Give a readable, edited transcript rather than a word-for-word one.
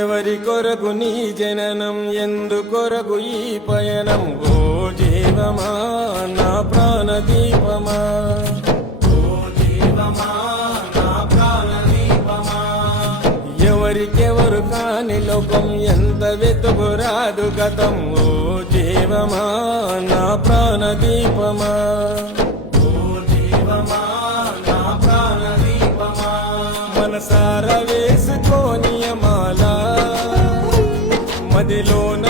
ఎవరి కొరకు నీ జననం ఎందుకొరకు ఈ పయనం ఓ జీవమా నా ప్రాణ దీపమా ఓ జీవమా నా ప్రాణ దీపమా ఎవరికెవరు కాని లోకం ఎంత వెతుకురాదు గతం ఓ జీవమా నా ప్రాణ దీపమా ఓ జీవమా నా ప్రాణ దీపమా మనసార వేసుకోని మాల మదిలోన